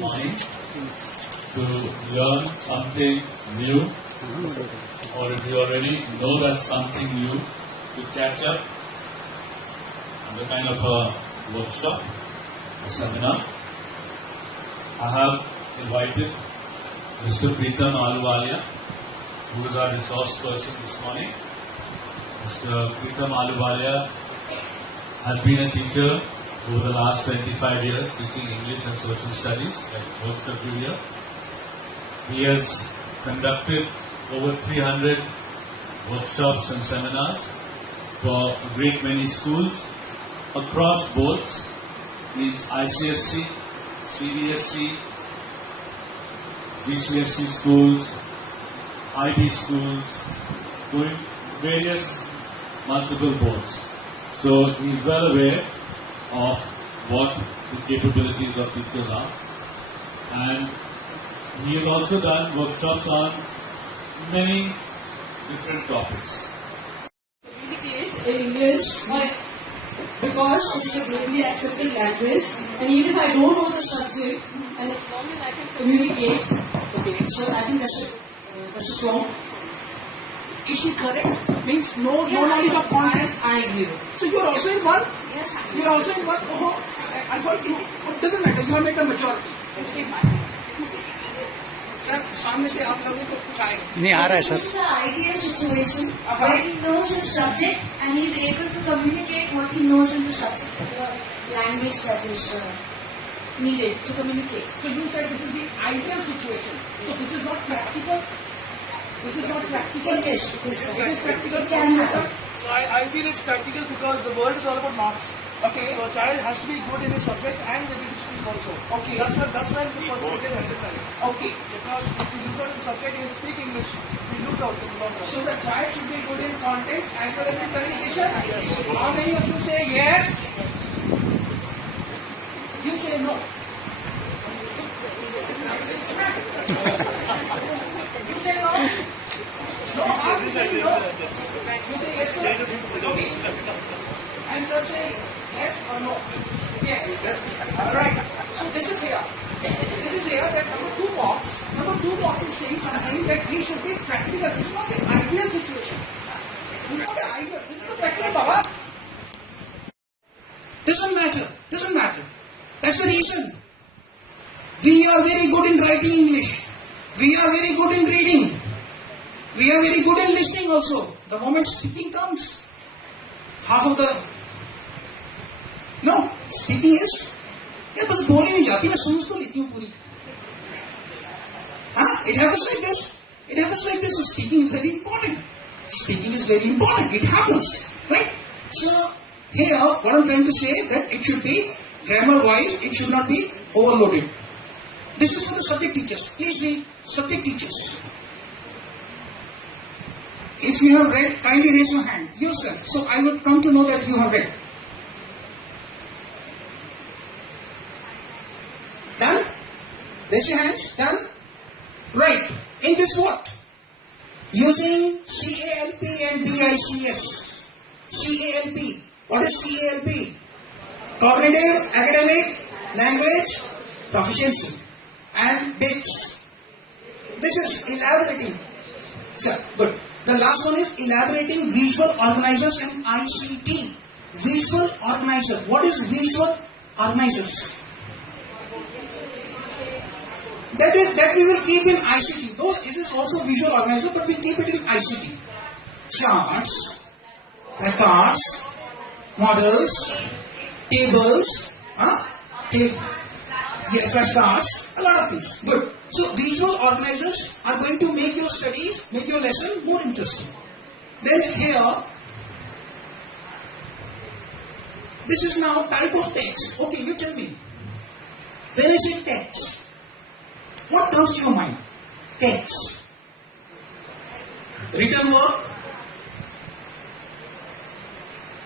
mind to learn something new, or if you already know that something new, to catch up on the kind of a workshop, a seminar. I have invited Mr. Pritam Ahluwalia, who is our resource person this morning. Mr. Pritam Ahluwalia has been a teacher over the last 25 years, teaching English and social studies at Dacosta here. He has conducted over 300 workshops and seminars for a great many schools across boards, means ICSE, CBSE, GCSE schools, IB schools, going various multiple boards. So he is well aware of what the capabilities of teachers are, and he has also done workshops on many different topics. Communicate in English because it's a globally accepted language, and even if I don't know the subject, and as long as I can communicate, okay, so I think that's a strong. Is she correct? Means no knowledge of content. I agree. So you are also in one? Yes, You are also in one? Oh, I got it. It doesn't matter. You have made the majority. Sir, सामने से आप लोगों को कुछ आएगा? नहीं आ रहा है sir. This is the ideal situation where he knows his subject and he is able to communicate what he knows in the subject, the language that is needed to communicate. So you said this is the ideal situation. So this is not practical. This is not practical. It is. It is practical. It can happen. So I feel it's practical because the world is all about marks. Okay. So a child has to be good in his subject and able to speak also. Okay. That's when the person gets understanding. Okay. If not, if you lose out in subject and speak English, we lose out in the long run. So the child should be good in context as well as in communication. Yes. How many of you say yes? You say no. You say no? No, I'm saying no. You say yes, sir? Okay. And sir say yes or no? Yes. Alright. So this is here. This is here that number 2 box. Number 2 box is saying something that we should be practical. This is not the ideal situation. This is not the ideal. This is the practical, Baba. Doesn't matter. Doesn't matter. That's the reason. We are very good in writing English. We are very good in reading. We are very good in listening also. The moment speaking comes, half of the... No, speaking is... Yeah, but बोल ही नहीं जाती, मैं समझ तो लेती हूँ पूरी. It happens like this. It happens like this. So speaking is very important. Speaking is very important. It happens. Right? So, here, what I'm trying to say that it should be grammar-wise, it should not be overloaded. This is for the subject teachers. Please read. Subject teachers. If you have read, kindly raise your hand yourself. So I will come to know that you have read. Done? Raise your hands. Done? Right. In this what? Using CALP and BICS. CALP. What is CALP? Cognitive, academic, language, proficiency. And BICS. This is elaborating. Sir, good. The last one is elaborating visual organizers and ICT. Visual organizer. What is visual organizers? That we will keep in ICT. Though it is also visual organizer, but we keep it in ICT. Charts, records, models, tables, flashcards, a lot of things. Good. So visual organizers are going to make your studies, make your lesson more interesting. Then here, this is now type of text. Okay, you tell me. When I say text, what comes to your mind? Text. Written work.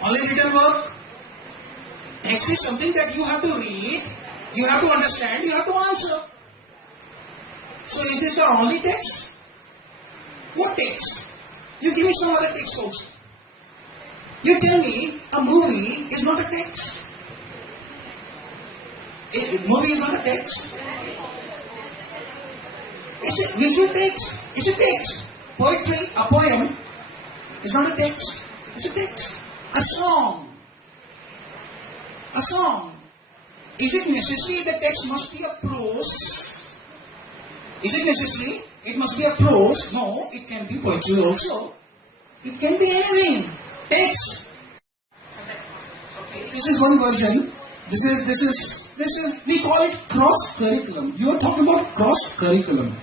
Only written work. Text is something that you have to read, you have to understand, you have to answer. So is this the only text? What text? You give me some other text also. You tell me a movie is not a text. A movie is not a text. It's a visual text. It's a text. Poetry, a poem, is not a text. It's a text. A song. A song. Is it necessary the text must be a prose? Is it necessary? It must be a prose? No, it can be poetry also. It can be anything. Text. This is one version. This is we call it cross curriculum. You are talking about cross curriculum.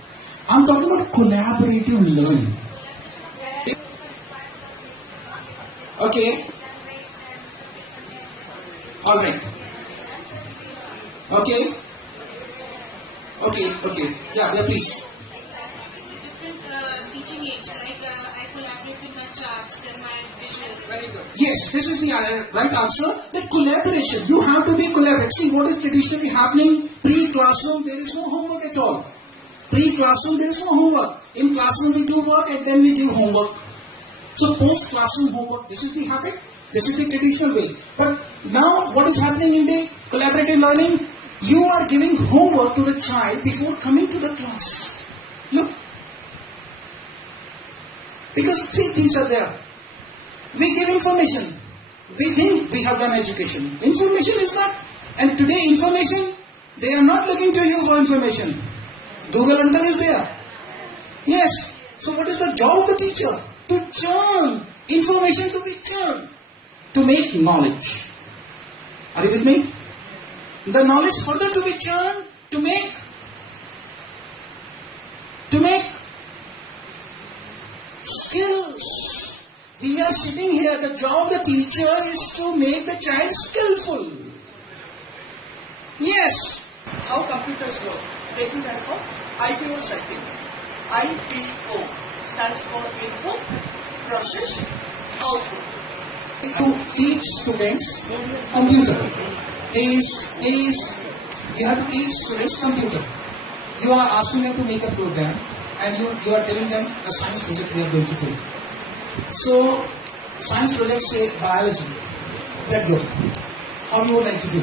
I'm talking about collaborative learning. Okay. Alright. Okay. Yeah, please. Different teaching aids, like I collaborate with my charts, then my visual. Very good. Yes, this is the right answer. That collaboration. You have to be collaborative. See what is traditionally happening pre-classroom. There is no homework at all. Pre-classroom, there is no homework. In classroom, we do work and then we give homework. So post-classroom homework, this is the habit. This is the traditional way. But now, what is happening in the collaborative learning? You are giving homework to the child before coming to the class. Look. Because three things are there. We give information. We think we have done education. Information is not. And today information, they are not looking to you for information. Google uncle is there. Yes. So what is the job of the teacher? To churn. Information to be churned. To make knowledge. Are you with me? The knowledge further to be churned to make skills. We are sitting here, the job of the teacher is to make the child skillful. Yes. How computers work? Taking that of IPO cycle. IPO stands for input, process, output. To teach students computer you have to teach students computer. You are asking them to make a program and you are telling them a science project we are going to do. So science project say biology, blood group. How you would like to do?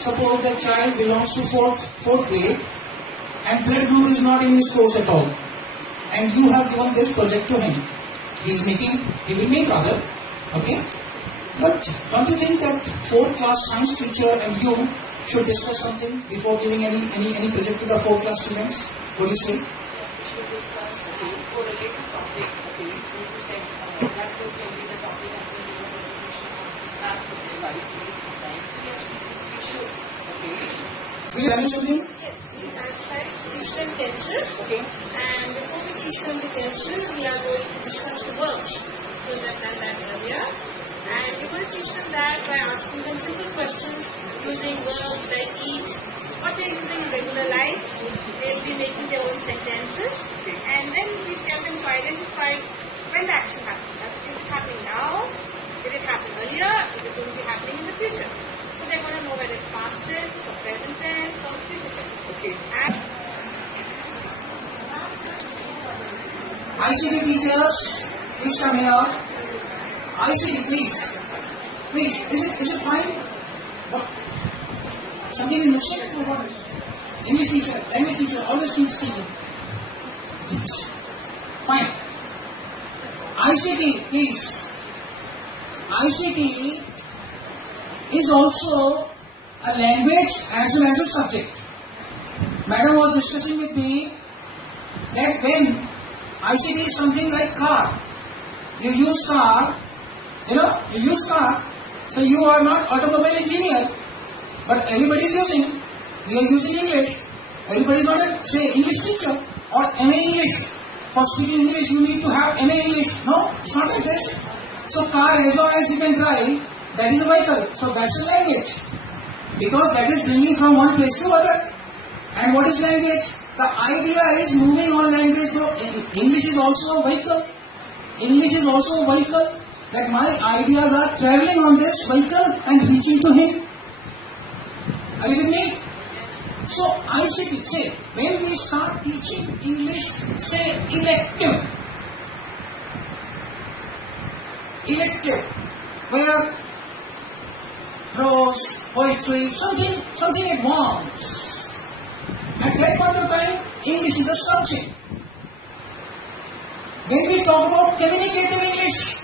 Suppose that child belongs to fourth grade and blood group is not in his course at all, and you have given this project to him. He will make rather, okay? But don't you think that fourth class science teacher and you should discuss something before giving any project to the fourth class students? What do you say? Should discuss correlated topic. Okay, you said that can be the topic as well as the life. Yes, we should. Okay. Will you learn something? Yes, that's right. Teach them tenses. Okay. And before we teach them the tenses, we are going to discuss the verbs. Because I've done that earlier. And we're going to teach them that by asking them simple questions using verbs like eat, what they're using in regular life. They'll be making their own sentences. Okay. And then we tell them to identify when the action happened. Is it happening now? Did it happen earlier? Is it going to be happening in the future? So they're going to know whether it's past tense or present tense or future tense. Okay. And ICT teachers, please come here. ICT, please. Please, is it fine? What? Something is missing or what? English teacher, language teacher, always keep speaking. Yes. Fine. ICT, please. ICT is also a language as well as a subject. Madam was discussing with me that when ICT is something like car, you use car, so you are not automobile engineer, but everybody is using. We are using English. Everybody is not a, say, English teacher or MA English. For speaking English, you need to have MA English. No, it's not like this. So car, as long as you can drive, that is a vehicle. So that's a language. Because that is bringing from one place to other. And what is language? The idea is moving on language. So English is also a vehicle. English is also a vehicle. That my ideas are traveling on this vehicle and reaching to him. Are you with me? English, say elective. Elective, where prose, poetry, something advanced. At that point of time, English is a subject. When we talk about communicative English,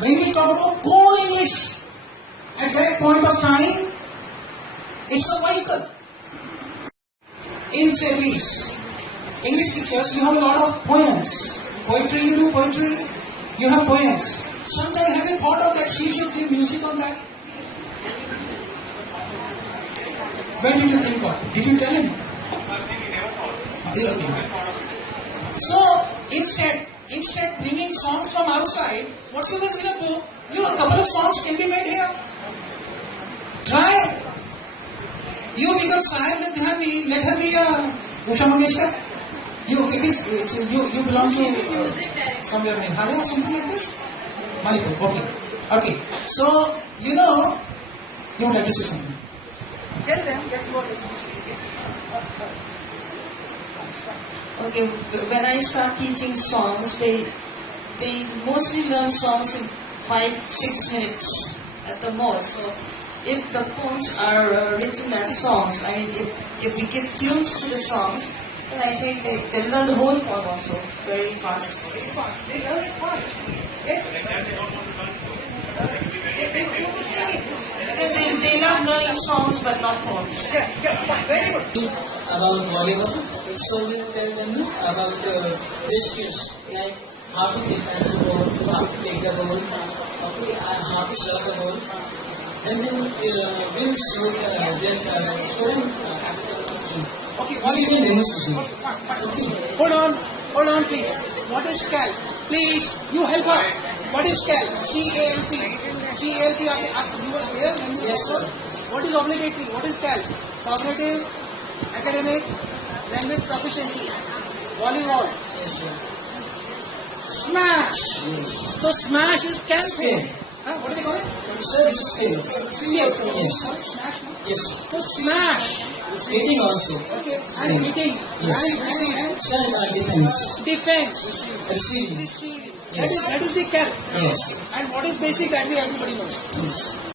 when we talk about core English, at that point of time, it's a vehicle. In series, English teachers, you have a lot of poems. Poetry, you do poetry, you have poems. Sometimes have you thought of that she should give music on that? When did you think of? Did you tell him? Okay. So instead bringing songs from outside, whatsoever is in a book, a couple of songs can be made here. Try. You become Sahil, let her be Usha Mangeshkar. You belong to somewhere in Meghalaya or something like this? Manipur, okay. So, you would like to say something. Tell them that you are Okay, when I start teaching songs, they mostly learn songs in 5-6 minutes at the most. So if the poems are written as songs, I mean, if we give tunes to the songs, then I think they learn the whole poem also very fast. very fast. They learn it fast. Yes. Because they love learning songs but not poems. Yeah, very good. About volleyball, so we tell them about the skills, like how to defend the ball, how to take the ball, how to serve the ball, and then we will show their Okay, what you can demonstration. fine. Hold on, please. What is CAL? Please, you help out. What is CAL? CALP. CALP, you were here? Yes, sir. What is obligatory? What is CAL? Cognitive, academic, language proficiency. Volleyball. Yes, sir. Smash. Yes. So smash is CAL. Spin. What do they call it? Sir, this is spin. Yes. Smash. Yes. So smash. Hitting also. Okay. And hitting. Yes. And receiving. Sir, defense. Defense. Receiving. Receiving. Yes. That is the CAL. Yes. And what is basic that we everybody knows? Yes.